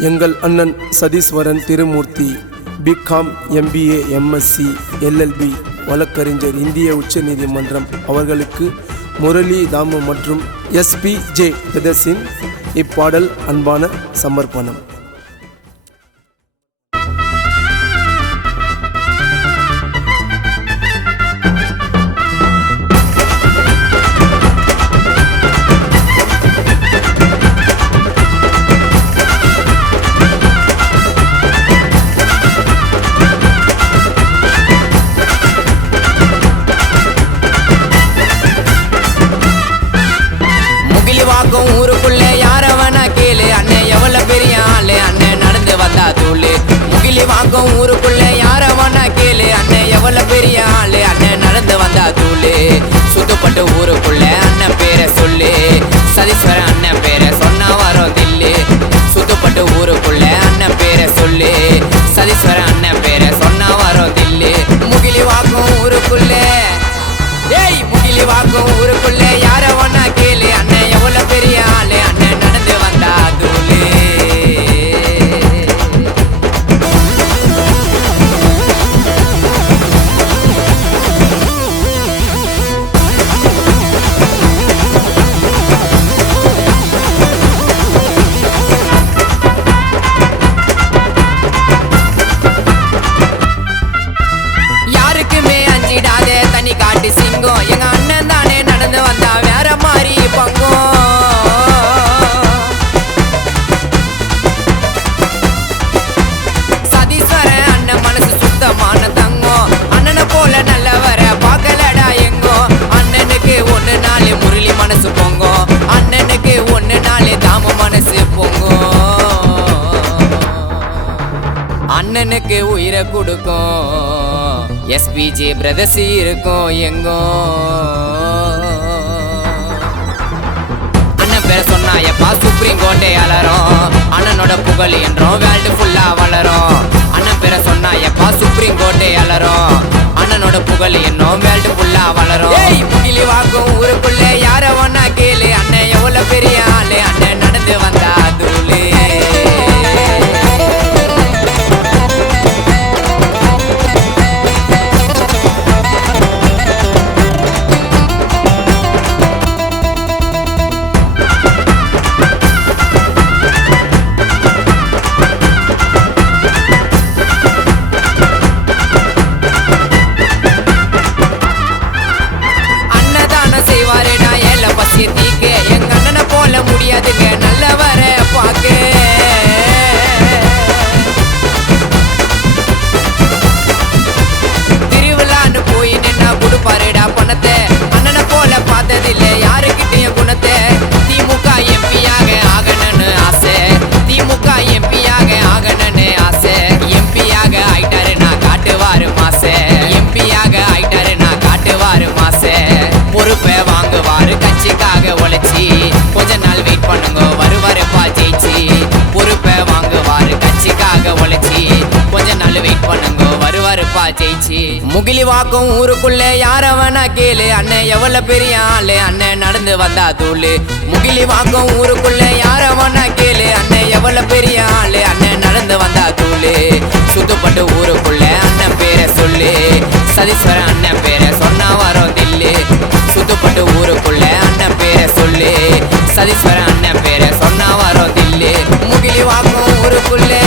எங்கள் அண்ணன் Satheeswaran Thirumoorthy BCom MBA MSc LLB வழக்கறிஞர் இந்திய உச்ச நீதிமன்றம் அவர்களுக்கு முரளி தாமு மற்றும் SPJ பிரதர்ஸின் இப்பாடல் அன்பான சமர்ப்பணம். ஊருக்குள்ளே யாரவனா கேளு அண்ணன் எவ்வளவு பெரிய ஆளு அண்ணன் நடந்து வந்தா தூளு. முகிலி வாக்கம் ஊருக்குள்ளே யாரவனா கேளு அண்ணன் எவ்வளவு பெரிய ஆளு அண்ணன் நடந்து வந்தா தூளு. சுத்தப்பட்டு ஊருக்குள்ள அண்ணன் பேரை சொல்லு, சதீஸ்வரன் அண்ணன் பேரை சொன்னா வரும் தில்லு. சுத்தப்பட்டு ஊருக்குள்ள அண்ணன் பேரை சொல்லு, சதீஸ்வரன் அண்ணன் பேரை சொன்னா வரும் தில்லு. முகிலி வாக்கம் ஊருக்குள்ளே முகிலி வாக்கம் ஊருக்குள்ளே யாரவனா கேளு அண்ணன் எவ்வளவு பெரிய ஆளு அண்ணன் நடந்து வந்தா தூளு. யாருக்குமே அஞ்சிடாதே தனி காட்டு சிங்கம் எங்க அண்ணன் தானே நடந்து வந்தா வேற மாதிரி பங்கம். சதீஸ்வரன் அண்ணன் மனசு சுத்தமான தங்கம், அண்ணனை போல நல்லவர பார்க்கலடா எங்கோ. அண்ணனுக்கு ஒண்ணு நாள் முரளி மனசு பொங்கும், அண்ணனுக்கு ஒண்ணு நாள் தாமு மனசு பொங்கும். அண்ணனுக்கு உயிரை கொடுக்கும் SPJ பிரதர்ஸ் இருக்கும் எங்கோ. அண்ணன் பேரை சொன்னா எப்பா சுப்ரீம் கோர்ட்டே அலரும், அண்ணனோட புகழ் என்றும் வேர்ல்டு ஃபுல்லா வளரும். அண்ணன் பேரை சொன்னா எப்பா சுப்ரீம் கோர்ட்டே அலரும், அண்ணனோட புகழ் என்னும் வேர்ல்டு ஃபுல்லா வளரும். முகிலி வாக்கும் ஊருக்குள்ளே யாரவனா கேளு அண்ணன் எவ்வளவு பெரிய ஆளு அண்ணன் நடந்து வந்தா தூளு. எங்க அண்ணனை போல முடியாதுங்க நல்லவர பாக்க. திருவிழான்னு போய் நின்னா கொடுப்பாருடா பணத்தை, அண்ணனை போல பார்த்ததில்ல யாருக்கிட்டையும் குணத்தை. திமுக MP-யாக ஆகணும்னு ஆசை, திமுக MP-யாக ஆகணும்னு ஆசை. MP-யாக ஆயிட்டாரு நான் காட்டுவாரு மாசை, MP-யாக ஆயிட்டாரு நான் காட்டுவாரு மாசை. பொறுப்பை வாங்குவாரு கட்சிக்காக உழைச்சி, கொஞ்ச நாள் வெயிட் பண்ணுங்க வருவாருப்பா ஜெயிச்சு. பொறுப்பை வாங்குவாரு கட்சிக்காக உழைச்சி, கொஞ்ச நாள் வெயிட் பண்ணுங்க வருவாருப்பா ஜெயிச்சு. முகிலி வாக்கம் ஊருக்குள்ளே யாரவனா கேளு அண்ணன் எவ்வளவு பெரிய ஆளு அண்ணன் நடந்து வந்தா தூளு. முகிலி வாக்கம் ஊருக்குள்ளே யாரவனா கேளு அண்ணன் எவ்வளவு பெரிய ஆளு அண்ணன் நடந்து வந்தா தூளு. சுத்தப்பட்டு ஊருக்குள்ள அண்ணன் பேரை சொல்லு, சதீஸ்வரன் அண்ணன் பேரை சொன்னா வரும் தில்லு. சுத்தப்பட்டு ஊருக்குள்ள அண்ணன் பேரை சொல்லு, சதீஸ்வரன் அண்ணன் பேரை சொன்னா வரும் தில்லு. முகிலி வாக்கம் ஊருக்குள்ளே